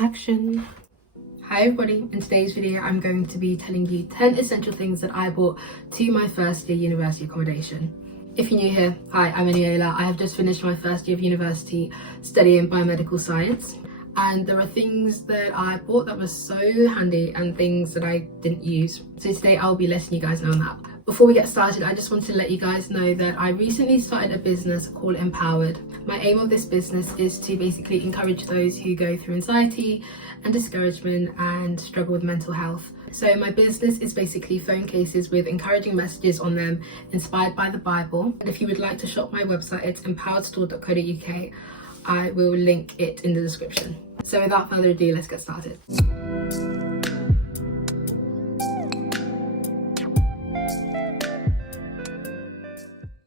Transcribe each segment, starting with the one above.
Action. Hi everybody, in today's video I'm going to be telling you 10 essential things that I bought to my first year university accommodation. If you're new here, hi, I'm Aniela. I have just finished my first year of university studying biomedical science, and there are things that I bought that were so handy and things that I didn't use. So today I'll be letting you guys know on that. Before we get started, I just want to let you guys know that I recently started a business called Empowered. My aim of this business is to basically encourage those who go through anxiety and discouragement and struggle with mental health. So my business is basically phone cases with encouraging messages on them inspired by the Bible. And if you would like to shop my website, it's empoweredstore.co.uk. I will link it in the description. So without further ado, let's get started.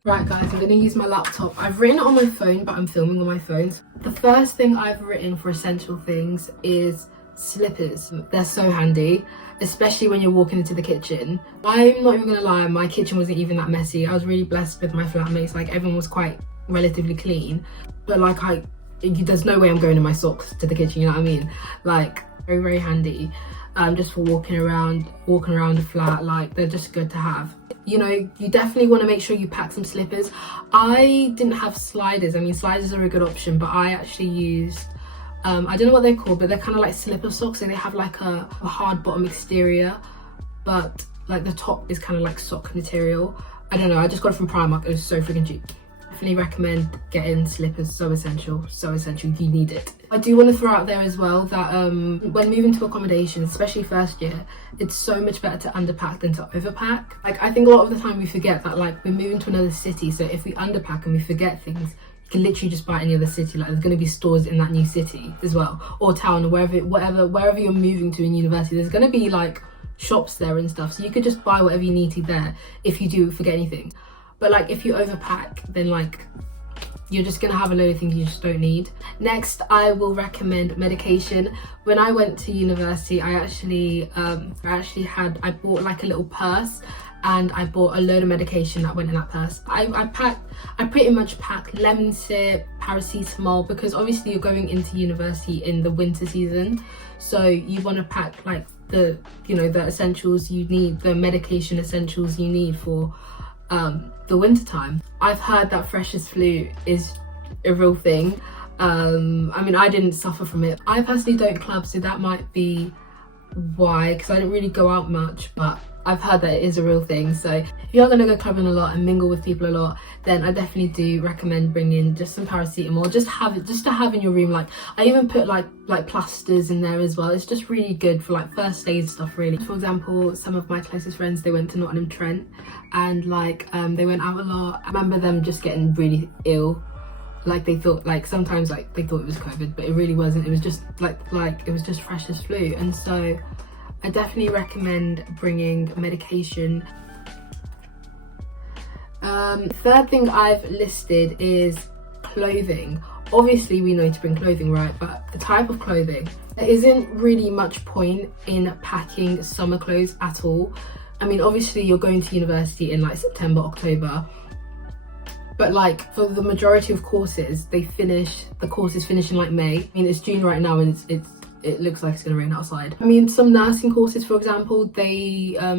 Right guys, I'm going to use my laptop. I've written it on my phone, but I'm filming on my phone. The first thing I've written for essential things is slippers. They're so handy, especially when you're walking into the kitchen. I'm not even going to lie, my kitchen wasn't even that messy. I was really blessed with my flatmates, like everyone was quite relatively clean. But like there's no way I'm going in my socks to the kitchen, you know what I mean? Like very, very handy. Just for walking around the flat, like they're just good to have. You know, you definitely want to make sure you pack some slippers. I didn't have sliders. I mean, sliders are a good option, but I actually used, I don't know what they're called, but they're kind of like slipper socks, and they have like a hard bottom exterior, but like the top is kind of like sock material. I don't know, I just got it from Primark. It was so freaking cheap. Definitely recommend getting slippers. So essential, you need it. I do want to throw out there as well that when moving to accommodation, especially first year, it's so much better to underpack than to overpack. Like I think a lot of the time we forget that like we're moving to another city, so if we underpack and we forget things, you can literally just buy any other city. Like there's going to be stores in that new city as well, or town, or wherever you're moving to in university, there's going to be like shops there and stuff, so you could just buy whatever you need to there if you do forget anything. But like if you overpack, then like you're just gonna have a load of things you just don't need. Next, I will recommend medication. When I went to university, I bought like a little purse, and I bought a load of medication that went in that purse. I pretty much packed lemon sip, paracetamol, because obviously you're going into university in the winter season, so you want to pack like the essentials you need, the medication essentials you need for the winter time. I've heard that freshers flu is a real thing. I mean, I didn't suffer from it. I personally don't club, so that might be why, because I didn't really go out much, but I've heard that it is a real thing. So if you're gonna go clubbing a lot and mingle with people a lot, then I definitely do recommend bringing just some paracetamol, just to have in your room. Like I even put like plasters in there as well. It's just really good for like first aid stuff, really. For example, some of my closest friends, they went to Nottingham Trent, and like they went out a lot. I remember them just getting really ill. Like they thought, like sometimes like they thought it was COVID, but it really wasn't. It was just like it was just freshers flu. And so I definitely recommend bringing medication. Third thing I've listed is clothing. Obviously we know to bring clothing, right? But the type of clothing, there isn't really much point in packing summer clothes at all. I mean, obviously you're going to university in like September, October, but like for the majority of courses, the courses finish in like May. I mean, it's June right now, and it looks like it's gonna rain outside. I mean, some nursing courses, for example, I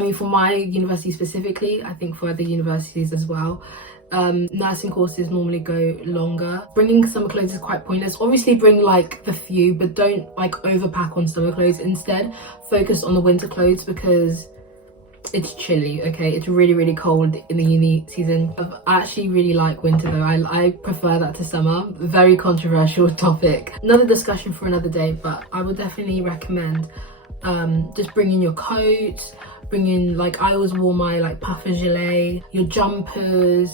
mean, for my university specifically, I think for other universities as well, nursing courses normally go longer. Bringing summer clothes is quite pointless. Obviously bring like the few, but don't like overpack on summer clothes. Instead, focus on the winter clothes, because it's chilly, okay? It's really, really cold in the uni season. I actually really like winter though. I prefer that to summer. Very controversial topic. Another discussion for another day, but I would definitely recommend just bring in your coats, bring in, like I always wore my like puffer gilet, your jumpers,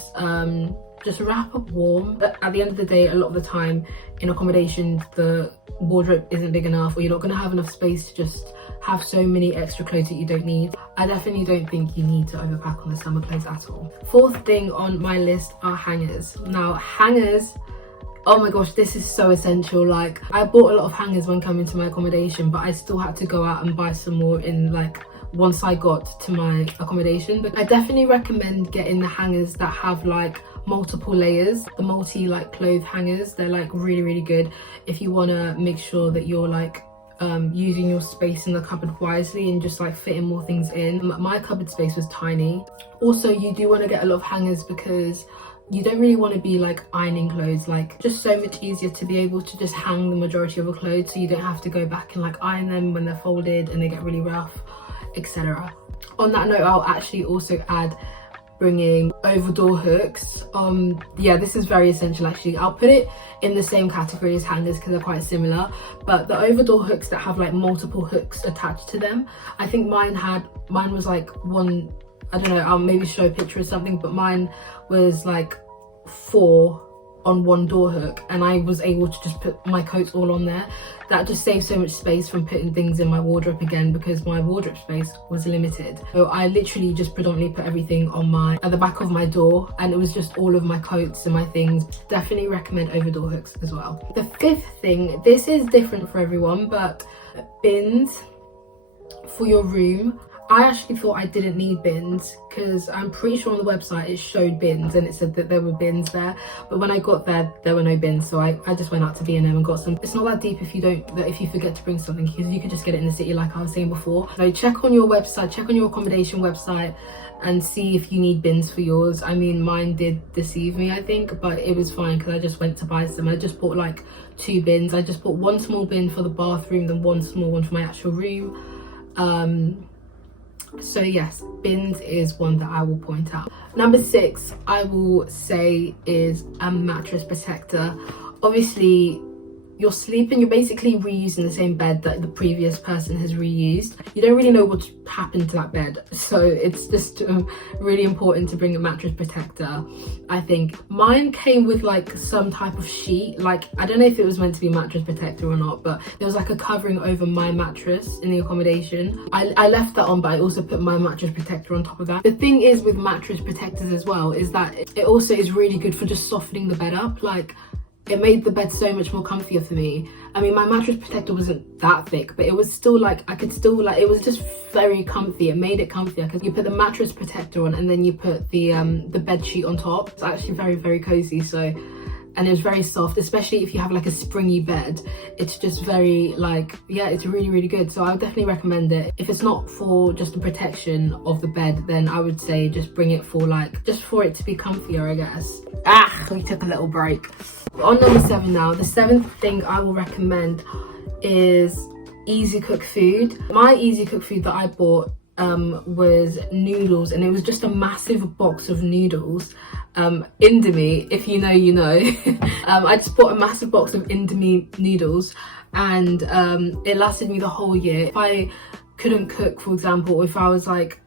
just wrap up warm. But at the end of the day, a lot of the time in accommodation, the wardrobe isn't big enough, or you're not going to have enough space to just have so many extra clothes that you don't need. I definitely don't think you need to overpack on the summer clothes at all. Fourth thing on my list are hangers. Now hangers, oh my gosh, this is so essential. Like I bought a lot of hangers when coming to my accommodation, but I still had to go out and buy some more in like once I got to my accommodation. But I definitely recommend getting the hangers that have like multiple layers, the multi like clothes hangers. They're like really good if you want to make sure that you're like using your space in the cupboard wisely and just like fitting more things in. My cupboard space was tiny. Also, you do want to get a lot of hangers because you don't really want to be like ironing clothes. Like, just so much easier to be able to just hang the majority of your clothes, so you don't have to go back and like iron them when they're folded and they get really rough, etc. On that note, I'll actually also add bringing over door hooks. Yeah, this is very essential actually. I'll put it in the same category as hangers because they're quite similar, but the over door hooks that have like multiple hooks attached to them, I think mine was like one, I don't know, I'll maybe show a picture or something, but mine was like 4 on one door hook, and I was able to just put my coats all on there. That just saves so much space from putting things in my wardrobe again, because my wardrobe space was limited. So I literally just predominantly put everything on at the back of my door, and it was just all of my coats and my things. Definitely recommend over door hooks as well. The 5th thing, this is different for everyone, but bins for your room. I actually thought I didn't need bins because I'm pretty sure on the website it showed bins and it said that there were bins there, but when I got there were no bins, so I just went out to B&M and got some. It's not that deep if you forget to bring something, because you could just get it in the city like I was saying before. So check on your website, check on your accommodation website and see if you need bins for yours. I mean, mine did deceive me, I think, but it was fine because I just went to buy some. I just bought like 2 bins. I just bought one small bin for the bathroom, then one small one for my actual room. So yes, bins is one that I will point out. Number 6, I will say, is a mattress protector. Obviously, you're sleeping, you're basically reusing the same bed that the previous person has reused. You don't really know what's happened to that bed, so it's just really important to bring a mattress protector, I think. Mine came with like some type of sheet, like I don't know if it was meant to be a mattress protector or not, but there was like a covering over my mattress in the accommodation. I left that on, but I also put my mattress protector on top of that. The thing is with mattress protectors as well is that it also is really good for just softening the bed up. Like, it made the bed so much more comfier for me. I mean, my mattress protector wasn't that thick, but it was still like, I could still like, it was just very comfy. It made it comfier because you put the mattress protector on and then you put the bed sheet on top. It's actually very cozy. So, and it was very soft, especially if you have like a springy bed. It's just very like, yeah, it's really good. So I would definitely recommend it. If it's not for just the protection of the bed, then I would say just bring it for like, just for it to be comfier, I guess. We took a little break. On number 7 now, the 7th thing I will recommend is easy cook food. My easy cook food that I bought was noodles, and it was just a massive box of noodles. Indomie, if you know, you know. I just bought a massive box of Indomie noodles, and it lasted me the whole year. If I couldn't cook, for example, or if I was like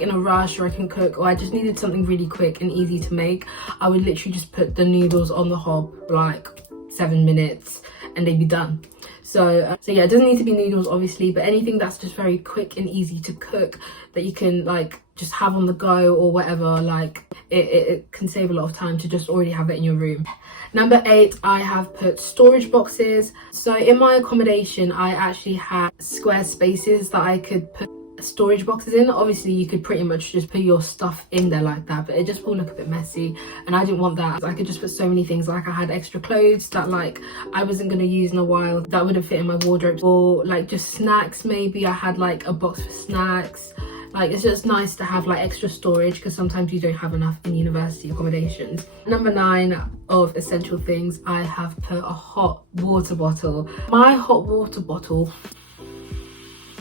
in a rush or I couldn't cook, or I just needed something really quick and easy to make, I would literally just put the noodles on the hob for like 7 minutes and they'd be done. So yeah, it doesn't need to be noodles obviously, but anything that's just very quick and easy to cook that you can like just have on the go or whatever, like it can save a lot of time to just already have it in your room. Number 8, I have put storage boxes. So in my accommodation, I actually had square spaces that I could put storage boxes in. Obviously you could pretty much just put your stuff in there like that, but it just will look a bit messy, and I didn't want that. I could just put so many things. Like I had extra clothes that like I wasn't going to use in a while that wouldn't fit in my wardrobe, or like just snacks. Maybe I had like a box for snacks. Like, it's just nice to have like extra storage because sometimes you don't have enough in university accommodations. Number 9 of essential things, I have put a hot water bottle. My hot water bottle,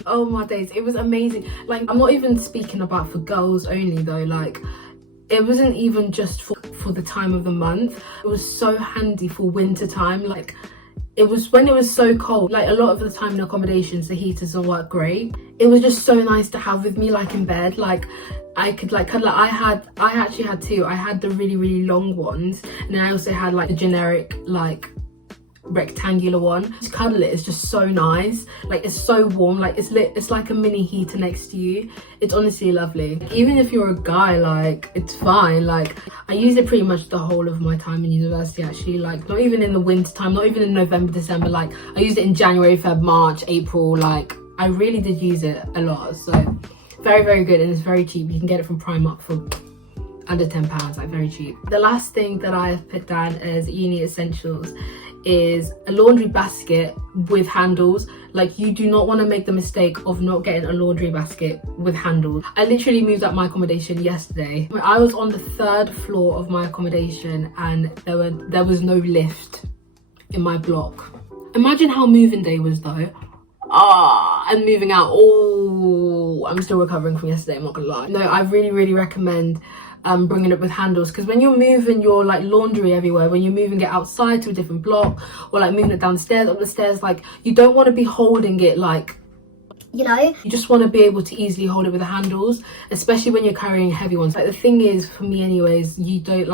oh my days, it was amazing. Like, I'm not even speaking about for girls only though. Like, it wasn't even just for the time of the month. It was so handy for winter time. Like, it was when it was so cold, like a lot of the time in accommodations the heaters don't work great. It was just so nice to have with me, like in bed. Like I could like cuddle. I actually had 2. I had the really long ones, and then I also had like the generic like rectangular one. Just cuddle it, it's just so nice. Like, it's so warm. Like, it's like a mini heater next to you. It's honestly lovely. Even if you're a guy, like, it's fine. Like, I use it pretty much the whole of my time in university actually. Like, not even in the winter time, not even in November, December. Like, I used it in January, Feb, March, April. Like, I really did use it a lot. So very good, and it's very cheap. You can get it from Primark for under £10, like very cheap. The last thing that I've put down as uni essentials is a laundry basket with handles. Like, you do not want to make the mistake of not getting a laundry basket with handles. I literally moved up my accommodation yesterday. I was on the 3rd floor of my accommodation and there was no lift in my block. Imagine how moving day was though. And moving out. Oh, I'm still recovering from yesterday, I'm not gonna lie. No, I really recommend bringing it with handles, because when you're moving your like laundry everywhere, when you're moving it outside to a different block, or like moving it downstairs, up the stairs, like you don't want to be holding it like, you know, you just want to be able to easily hold it with the handles, especially when you're carrying heavy ones. Like, the thing is, for me anyways, you don't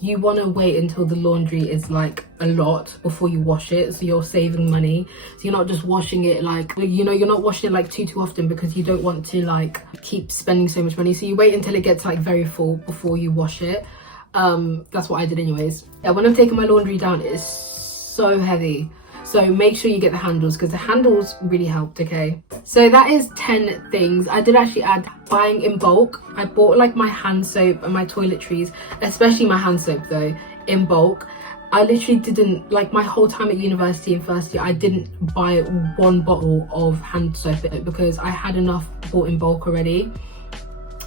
you want to wait until the laundry is like a lot before you wash it, so you're saving money. So you're not just washing it like, you know, you're not washing it like too often, because you don't want to like keep spending so much money. So you wait until it gets like very full before you wash it. That's what I did anyways. Yeah, when I'm taking my laundry down, it's so heavy. So make sure you get the handles, because the handles really helped, okay? So that is 10 things. I did actually add buying in bulk. I bought like my hand soap and my toiletries, especially my hand soap though, in bulk. I literally didn't, like my whole time at university in first year, I didn't buy 1 bottle of hand soap because I had enough bought in bulk already.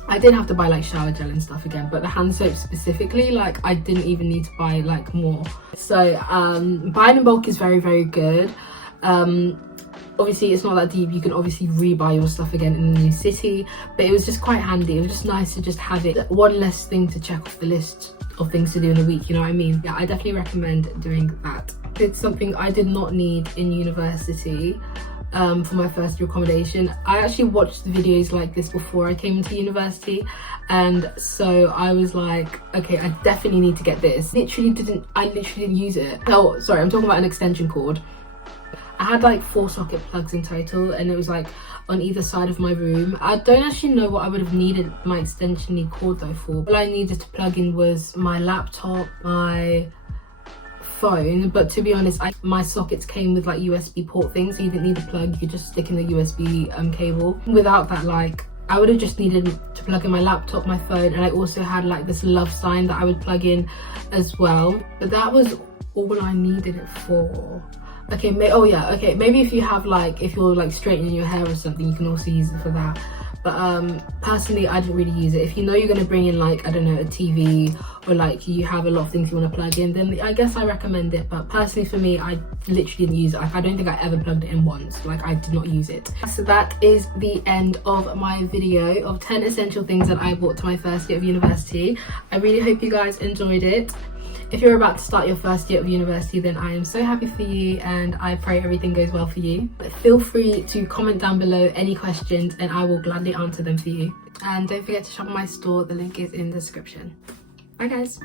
I did have to buy like shower gel and stuff again, but the hand soap specifically, like I didn't even need to buy like more. So buying in bulk is very good. Obviously it's not that deep, you can obviously rebuy your stuff again in the new city, but it was just quite handy. It was just nice to just have it, one less thing to check off the list of things to do in a week, you know what I mean? Yeah, I definitely recommend doing that. It's something I did not need in university. For my first year accommodation. I actually watched the videos like this before I came into university, and so I was like, okay, I definitely need to get this. I literally didn't use it. Oh, sorry, I'm talking about an extension cord. I had like 4 socket plugs in total, and it was like on either side of my room. I don't actually know what I would have needed my extension cord though for. All I needed to plug in was my laptop, my phone, but to be honest, my sockets came with like USB port things, so you didn't need a plug, you just stick in the USB cable. Without that, like I would have just needed to plug in my laptop, my phone, and I also had like this love sign that I would plug in as well, but that was all I needed it for. Okay, maybe if you have like, if you're like straightening your hair or something, you can also use it for that. But personally, I didn't really use it. If you know you're going to bring in like, I don't know, a TV, or like you have a lot of things you want to plug in, then I guess I recommend it. But personally for me, I literally didn't use it. Like, I don't think I ever plugged it in once. Like, I did not use it. So that is the end of my video of 10 essential things that I bought to my first year of university. I really hope you guys enjoyed it. If you're about to start your first year of university, then I am so happy for you, and I pray everything goes well for you. But feel free to comment down below any questions and I will gladly answer them for you. And don't forget to shop at my store, the link is in the description. Bye guys.